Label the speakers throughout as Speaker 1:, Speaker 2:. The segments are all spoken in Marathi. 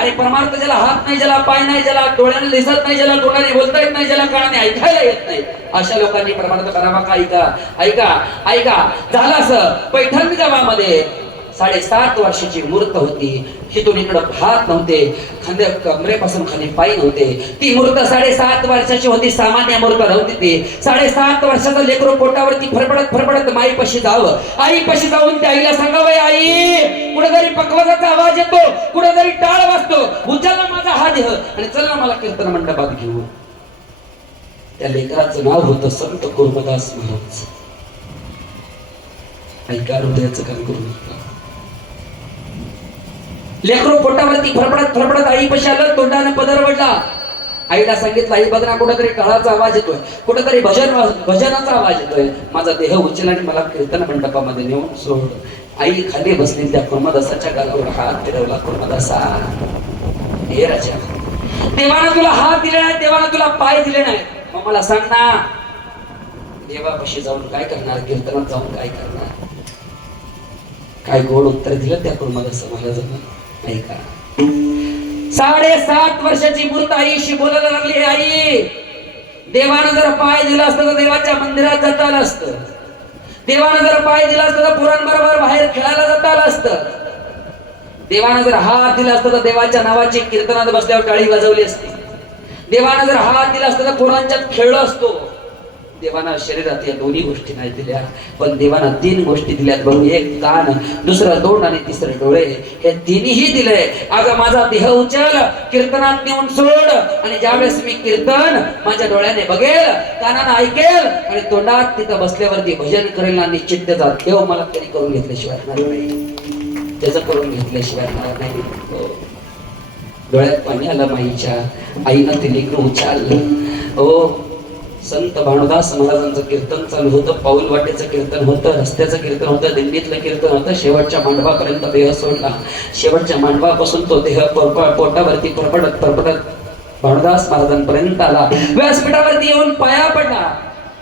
Speaker 1: अरे परमार्थ ज्याला हात नाही ज्याला पाय नाही ज्याला डोळ्याने दिसत नाही ज्याला तोंडाने बोलता येत नाही ज्याला कानाने ऐकायला येत नाही अशा लोकांनी परमार्थ करावा का? ऐका ऐका ऐका. झालं असं. पैठण गावामध्ये साडेसात वर्षाची मूर्त होती. हिथून इकडं भात नव्हते. खांद्या कमरेपासून खाली पायी नव्हते. ती मूर्त साडेसात वर्षाची होती सामान्य मूर्त नव्हती ती. साडेसात वर्षाचा लेकरू पोटावरती फरफडत फरफडत माईपाशी जावं. आईपाशी जाऊन त्या आईला सांगावं आई कुठेतरी पकवाजाचा आवाज येतो कुठेतरी टाळ वाजतो. उचलला माझा हा देह आणि चल ना मला कीर्तन मंडपात घेऊ त्या लेकराचं नाव होतं संत कुर्मदास महाराज. ऐका हृदयाचं काम करू नका. लेकरो पोटावरती फरफडत फरफडत आई आलं तोंडानं पदर वडला आईला सांगितलं आई बघ ना कुठेतरी टाळाचा आवाज येतोय. कुठेतरी भजन भजनाचा आवाज येतोय. माझा देह उचल आणि मला कीर्तन मंडपामध्ये नेऊन सोड. आई खाली बसली त्या कुर्मदासाच्या गालावर हात फिरवला कुर्मदासा हे राजा देवानं तुला हात दिले नाही देवानं तुला पाय दिले नाही मग मला सांग ना देवापाशी जाऊन काय करणार कीर्तनात जाऊन काय करणार? काय गोड उत्तर दिलं त्या कुर्मदास नाही ऐका साडेसात वर्षाची मूर्त आईशी बोलायला लागली आई. देवानं जर पाय दिला असतं तर देवाच्या मंदिरात जाता आलं असतं. देवानं जर पाय दिला असतं तर पोरांबरोबर बाहेर खेळायला जाता आलं असतं. देवानं जर हात दिला असतं तर देवाच्या नावाची कीर्तनात बसल्यावर टाळी वाजवली असती. देवानं जर हात दिला असतं तर पोरांच्यात खेळलो असतो. देवाना शरीरात या दोन्ही गोष्टी नाही दिल्या. पण देवानं तीन गोष्टी दिल्यात. बघू एक कान दुसरं तोंड आणि तिसरं डोळे. हे तिन्ही दिले अगं माझा देह उचल. कीर्तनात नेऊन सोड. आणि ज्यावेळेस मी कीर्तन माझ्या डोळ्याने बघेल कानानं ऐकेल आणि तोंडात तिथं बसल्यावरती भजन करेल ना निश्चित जात. देव हो, मला कधी करून घेतल्याशिवाय राहणार नाही. त्याचं करून घेतल्याशिवाय राहणार नाही. हो. डोळ्यात पाणी आलं माईच्या. आईनं ते लेकरं उचारलं हो. संत भानुदास महाराजांचं कीर्तन चालू होतं पाऊल वाटेचं कीर्तन होतं रस्त्याचं कीर्तन होतं दिंडीतलं कीर्तन होतं. शेवटच्या मांडवापर्यंत देह सोडला. शेवटच्या मांडवापासून तो देह पोटावरती परपडत परपडत भानुदास महाराजांपर्यंत आला. व्यासपीठावरती येऊन पाया पडला.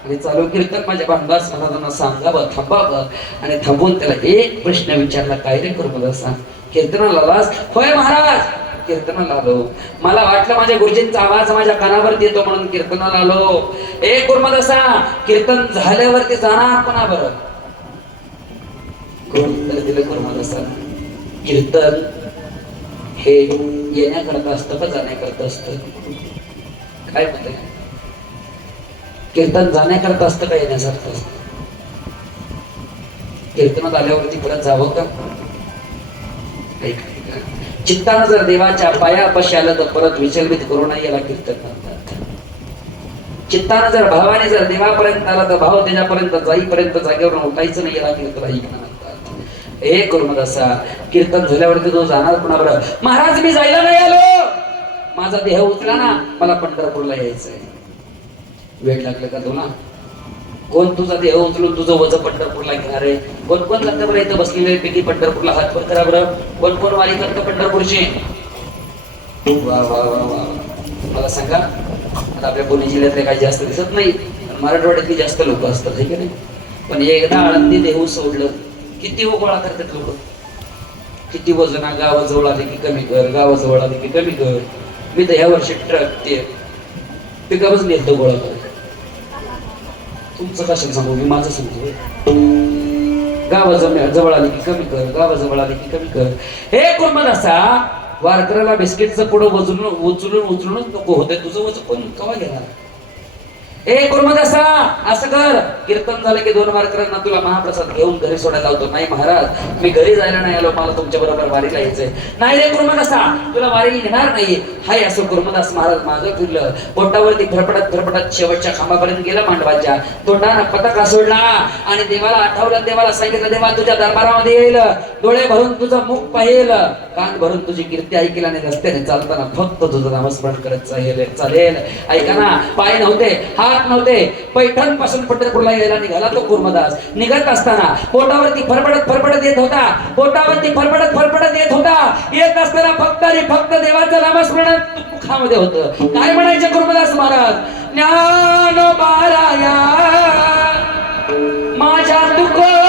Speaker 1: आणि चालू कीर्तन माझ्या भानुदास महाराजांना सांगावं थांबावं. आणि थांबून त्याला एक प्रश्न विचारला काय रे करू मला सांग कीर्तनाला होय महाराज कीर्तनाला आलो. मला वाटलं माझ्या गुरुजींचा आवाज माझ्या कानावरती येतो म्हणून कीर्तनाला आलो. ए कुर्मदसा कीर्तन झाल्यावरती जाणार कोणा कोण? तर दिलं कुर्मदसा कीर्तन हे येण्याकरता असतं का जाण्याकरता असतं? काय म्हणते कीर्तन जाण्याकरता असतं का येण्यासारखं असतं? कीर्तनात आल्यावरती परत जावं का? ऐका. चित्तानं जर देवाच्या पायापाशी आलं तर परत विचलित करू नये याला कीर्तन म्हणतात. चित्तानं जर भावाने जर देवापर्यंत आला तर भाव त्याच्यापर्यंत जाईपर्यंत जागेवर उठायचं नाही याला कीर्तन म्हणतात. हे करू असा कीर्तन झाल्यावरती तो जाणार कुणाबरोबर? महाराज मी जायला नाही आलो! माझा देह उचला ना मला पंढरपूरला यायचंय. वेळ लागलं का तुला कोण तुझा देह उचलून तुझं वज पंढरपूरला घेणार आहे? कोण कोण जातं बरं इथं बसलेले पैकी पंढरपूरला हात पण करा बरं. कोण कोण वारी करतं पंढरपूरची? वा वा वा वा. मला सांगा आता आपल्या पुणे जिल्ह्यातले काही जास्त दिसत नाही मराठवाड्यातली जास्त लोक असतात हे की नाही? पण एकदा आळंदी देहू सोडलं किती हो गोळा करतात लोक? किती वजना गावाजवळ आले की कमी कर गावाजवळ आले की कमी कर. मी तर ह्या वर्षी ट्रक ते पिकअपच नेतो गोळा कर तुमचं कशाला सांगू? मी माझं सांगतो. गावाजवळ जवळ आली की कमी कर गावाजवळ आली की कमी कर. हे कोण असा वारकऱ्याला बिस्किटचं पुढं वजून उचलून उचलूनच नको होते. तुझं वजन कोण कवा घेणार? ए कुर्मद असा असं कर. कीर्तन झालं की दोन वारकऱ्यांना तुला महाप्रसाद घेऊन घरी सोडायला लावतो. नाही महाराज मी घरी जायला नाही आलो. मला तुमच्या बरोबर वारीला यायचंय. नाही रे कुर्मद असा तुला वारी घेणार नाही हाय असं कुर्मदास महाराज मागं फिरलं. पोटावरती फरफडत फरफडत शेवटच्या खांबापर्यंत गेला मांडवाच्या. तोंडानं पताका सोडला आणि देवाला आठवलं देवाला सांगितलं देवा तुझ्या दरबारामध्ये येईल. डोळे भरून तुझं मुख पाहिलं. कान भरून तुझी कीर्ती ऐकेल आणि रस्त्याने चालताना फक्त तुझं नामस्मरण करत चालेल चालेल. ऐका ना पाय नव्हते हात नव्हते. पैठणपासून पंढरपूरला यायला निघाला तो कुर्मदास. निघत असताना पोटावरती फरफडत फरफडत येत होता. पोटावरती फरफडत फरफडत येत होता. येत असताना फक्त आणि फक्त देवाचं नामस्मरण मुखामध्ये होत. काय म्हणायचे कुर्मदास महाराज? ज्ञान बाराया माझ्या दुःख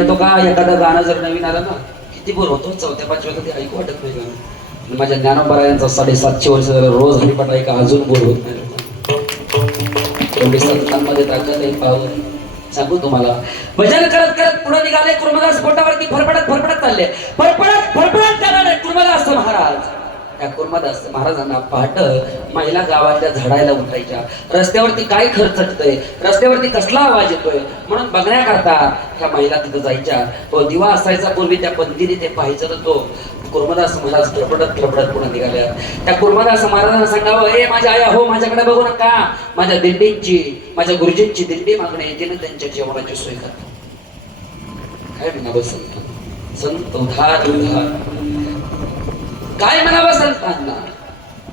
Speaker 1: येतो का एखादं गाणं जर नवीन आलं ना किती बोर होतो. चौथ्या पाचव्या कधी ऐकू वाटत नाही गाणं. आणि माझ्या ज्ञानोपरायांचा साडेसातशे वर्ष झालं रोज हरिपाठ ऐका अजून बोर होत नाही. एवढी संतांमध्ये ताकद आहे पाहून. सांगू तुम्हाला. भजन करत करत पुढे निघाले कुर्मदास पोटावरती फरफडत फरफडत चालले. फरफडत फरफडत जाणारे कुर्मदास महाराज. त्या कुर्मदास महाराजांना पहाट महिला गावातल्या झाडायला उठायच्या. रस्त्यावरती काय खर्चटतंय रस्त्यावरती कसला आवाज येतोय? म्हणून बघण्याकरता त्या महिला तिथं जायच्या. तो दिवा असायचा पूर्वी त्या पंथीने ते पाहायचं तर तो कुर्मदास महाराज फरफडत फरफडत पुन्हा निघाल्या त्या कुर्मदास महाराजांना सांगावं हे माझ्या आया हो माझ्याकडे बघू नका. माझ्या दिंडींची माझ्या गुरुजींची दिंडी मागणे येते ना त्यांच्या जेवणाची सोय करतो. काय म्हणावं संत? संत उधार. काय म्हणावं संतांना?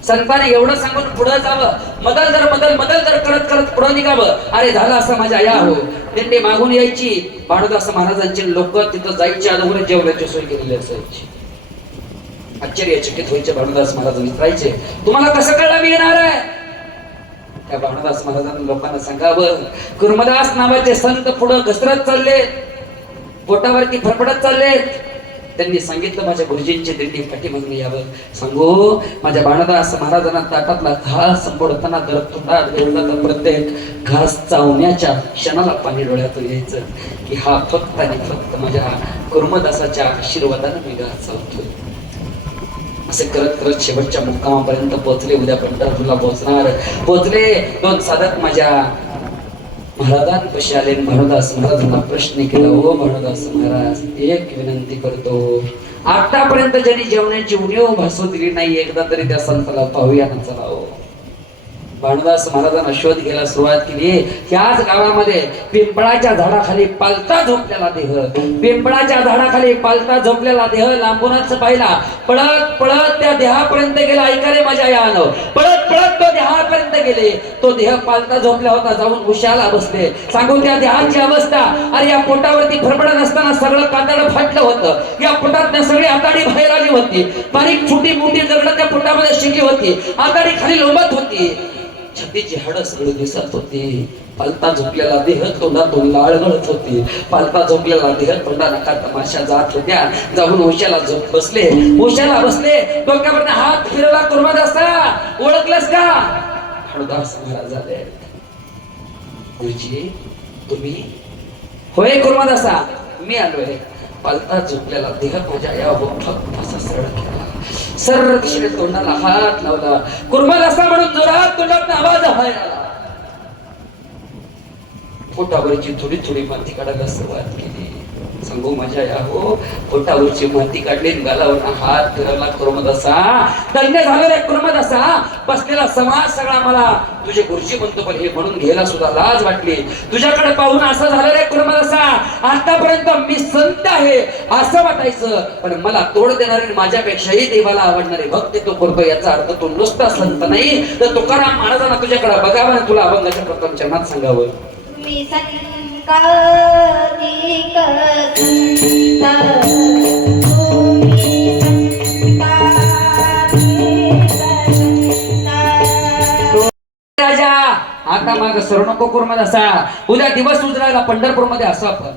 Speaker 1: संतांनी एवढं सांगून पुढे जावं. मदल दर मदल मदल दर करत करत पुढे निघावं. अरे झालं असं माझ्या या हो. दिंडी मागून यायची. भानुदास महाराजांची लोक तिथं जायची अनुभव जेवणाची सोय केलेली असायची. आश्चर्यचकित व्हायचे भानुदास महाराज विचारायचे तुम्हाला कसं कळलं मी येणार आहे? त्या भानुदास महाराजांनी लोकांना सांगावं कुर्मदास नावाचे संत पुढं घसरत चालले पोटावरती फरफडत चाललेत. त्यांनी सांगितलं माझ्या गुरुजींची दिंडी पाठीमागून यावं. सांगू माझ्या बाणदास महाराजांना ताटातला घास संपवताना दर तोंडात घेतला प्रत्येक घास चावण्याच्या क्षणाला पाणी डोळ्यातून यायचं. की हा फक्त आणि फक्त माझ्या कुर्मदासाच्या आशीर्वादानं मी घास चावतोय. असे करत करत शेवटच्या मुक्कामापर्यंत पोहोचले. उद्या पंढरपूरला पोहोचणार. पोहोचले. दोन साधक माझ्या महाराजांपाशी आले आणि भानुदास महाराजांना प्रश्न केला ओ भानुदास महाराज एक विनंती करतो आतापर्यंत ज्यांनी जेवणाची उणीव भासू दिली नाही एकदा तरी त्या संताला पाहूया ना चला भानुदास महाराजांना शोध घ्यायला सुरुवात केली. त्याच गावामध्ये पिंपळाच्या झाडाखाली पालता झोपलेला देह. पिंपळाच्या झाडाखाली पालता झोपलेला देह लांबूनच पाहिला. पळत पळत त्या देहापर्यंत गेला. ऐकारे माझ्या यानं. पळत पळत तो देहापर्यंत गेले. तो देह पालता झोपला होता जाऊन उशाला बसले. सांगून त्या देहाची अवस्था अरे या पोटावरती फरफडत असताना सगळं कातड फाटलं होतं. या पोटात सगळी आताडी बाहेर आली होती. बारीक छोटी मोठी जगड त्या पोटामध्ये शिंगी होती. आताडी खाली लोंबत होती. छातीची हाडं सगळी दिसत होती. पालता झोपलेला देह तोंडातून लाळ गळत होती. पालता झोपलेला देह तोंडा नका तमाशा जात होत्या. जाऊन उशाला झोप बसले. उशाला बसले. डोक्यावरनं हात फिरवला कुर्मात असता ओळखलंस का? हळदास महाराज आले गुरुजी तुम्ही? होय कुर्मात असा. मी आलोय. पालता झोपलेला देह माझ्या या फक्त असा सरळ केला. सर्व दिशेने तोंडाला हात लावला कुर्बान असा म्हणून जोरात तोंडात आवाज हाय आला. पोटावरची थोडी थोडी माती काढायला सुरुवात केली सांगू माझ्या या हो पोटावरची माती काढली आणि गालावर हात फिरवला कुर्मत असा धन्य झालेला कुर्मत असा बसलेला समाज सगळा मला तुझे गुरुजी म्हणतो पण हे म्हणून घ्यायला सुद्धा लाज वाटली. तुझ्याकडे पाहून असं झालेला कुर्मत असा आतापर्यंत मी संत आहे असं वाटायचं. पण मला तोड देणारे माझ्यापेक्षाही देवाला आवडणारे भक्त तो करतो याचा अर्थ तो नुसता संत नाही. तर तुकाराम महाराजांना तुझ्याकडे बघावं तुला अभंगाच्या प्रथम चरणात सांगावं.
Speaker 2: मी
Speaker 1: आता माग सरू नको असा उद्या दिवस उजरायला पंढरपूरमध्ये असो आपण.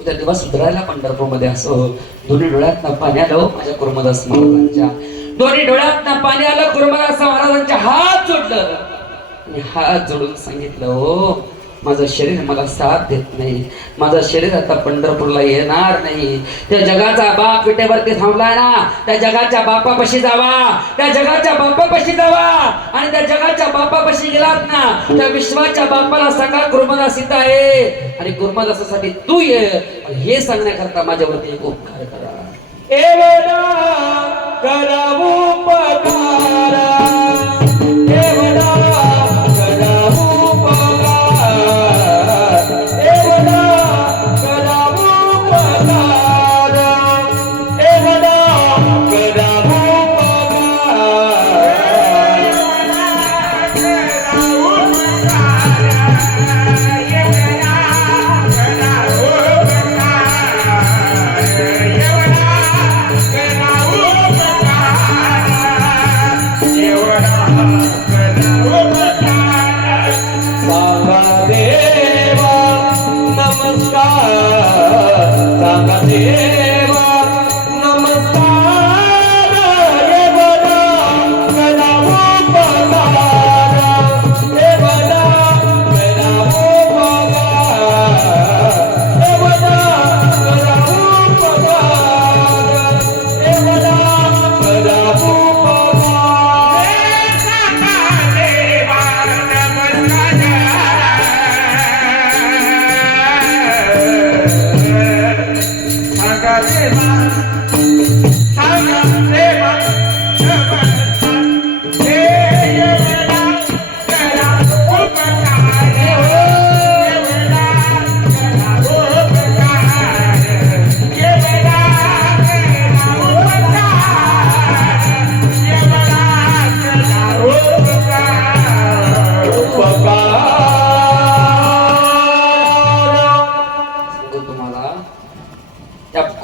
Speaker 1: उद्या दिवस उजरायला पंढरपूरमध्ये असो दोन्ही डोळ्यात पाणी आलं हो माझ्या कुर्मदास महाराजांच्या. दोन्ही डोळ्यात पाणी आलं कुर्मदास महाराजांच्या हात जोडलं. आणि हात जोडून सांगितलं हो माझं शरीर मला साथ देत नाही. माझं शरीर आता पंढरपूरला येणार नाही. त्या जगाचा बाप विटेवरती थांबलाय ना. त्या जगाच्या बापापाशी जावा. त्या जगाच्या बापापाशी जावा. आणि त्या जगाच्या बापापाशी गेलात ना त्या विश्वाच्या बापाला सगळा गुरुमदास इथं आहे. आणि गुरुमदासासाठी तू ये. हे सांगण्याकरता माझ्यावरती एक उपकार करा.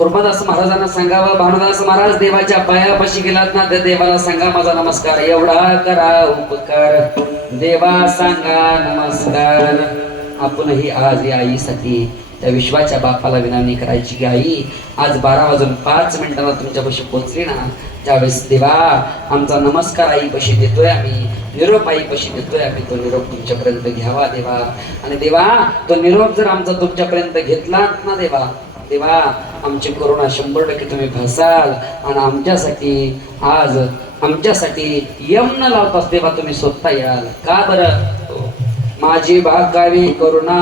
Speaker 1: महाराजांना सांगावा भानुदास महाराज देवाच्या पायापाशी गेलात ना त्या देवाला सांगा माझा नमस्कार. एवढा करा उपकार. देवा सांगा नमस्कार. आपणही आज या आईसाठी त्या विश्वाच्या बापाला विनवणी करायची की आई आज बारा वाजून पाच मिनिटाला तुमच्यापाशी पोचली ना त्यावेळेस देवा आमचा नमस्कार आईपाशी देतोय आम्ही निरोप आईपाशी देतोय आम्ही तो निरोप तुमच्यापर्यंत घ्यावा देवा. आणि देवा तो निरोप जर आमचा तुमच्यापर्यंत घेतला ना देवा तेव्हा आमची करुणा शंभर टक्के तुम्ही भसाल आणि आमच्यासाठी आज आमच्यासाठी यम न लावताच देवा तुम्ही स्वतः याल. का बरं? माझी भागावी करुणा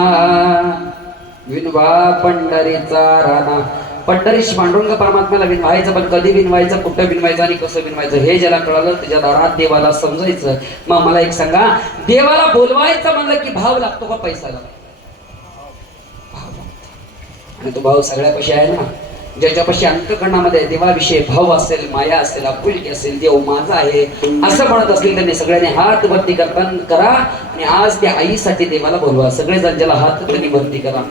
Speaker 1: विनवा पंढरीचा राणा. पंढरीश पांडुरंग परमात्म्याला विनवायचं पण कधी विनवायचं कुठं विनवायचं आणि कसं विनवायचं हे ज्याला कळालं त्याच्या दारात देवाला समजायचं. मग मला एक सांगा देवाला बोलवायचं म्हणलं की भाव लागतो का पैसा लागतो लागतो. तो भाव सगळ्यापाशी आहे ना ज्याच्यापाशी अंतकरणामध्ये देवाविषयी भाव असेल माया असेल आपुलकी असेल देव माझा आहे असं म्हणत असेल त्यांनी सगळ्यांनी हात भरती करताना करा आणि आज त्या आईसाठी देवाला बोलवा सगळेजण ज्याला हात त्यांनी भरती करा